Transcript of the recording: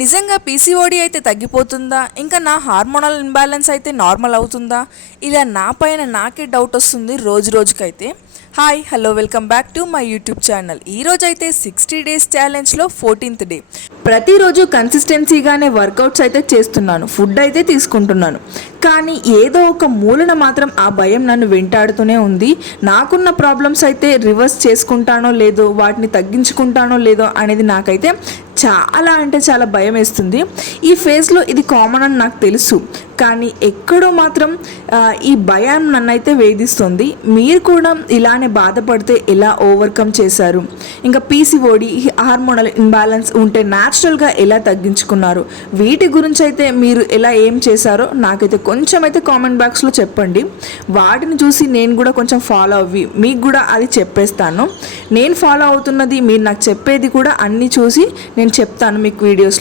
నిజంగా పీసీఓడి అయితే తగ్గిపోతుందా? ఇంకా నా హార్మోనల్ ఇంబ్యాలెన్స్ అయితే నార్మల్ అవుతుందా? ఇలా నా పైన నాకే డౌట్ వస్తుంది రోజు రోజుకైతే. Hi hello welcome back to my YouTube channel. ఈరోజు అయితే 60 డేస్ ఛాలెంజ్లో 14th డే. ప్రతిరోజు కన్సిస్టెన్సీగానే వర్కౌట్స్ అయితే చేస్తున్నాను, ఫుడ్ అయితే తీసుకుంటున్నాను. కానీ ఏదో ఒక మూలన మాత్రం ఆ భయం నన్ను వెంటాడుతూనే ఉంది. నాకున్న ప్రాబ్లమ్స్ అయితే రివర్స్ చేసుకుంటానో లేదో, వాటిని తగ్గించుకుంటానో లేదో అనేది నాకైతే చాలా అంటే చాలా భయం వేస్తుంది. ఈ ఫేజ్లో ఇది కామన్ అని నాకు తెలుసు, కానీ ఎక్కడో మాత్రం ఈ భయం నన్నైతే వేధిస్తుంది. మీరు కూడా ఇలానే బాధపడితే ఎలా ఓవర్కమ్ చేశారు? ఇంకా పీసీఓడి, హార్మోనల్ ఇంబ్యాలెన్స్ ఉంటే న్యాచురల్గా ఎలా తగ్గించుకున్నారు? వీటి గురించి అయితే మీరు ఎలా ఏం చేశారో నాకైతే కొంచెం అయితే కామెంట్ బాక్స్లో చెప్పండి. వాటిని చూసి నేను కూడా కొంచెం ఫాలో అవ్వి మీకు కూడా అది చెప్పేస్తాను. నేను ఫాలో అవుతున్నది, మీరు నాకు చెప్పేది కూడా అన్నీ చూసి నేను చెప్తాను మీకు వీడియోస్లో.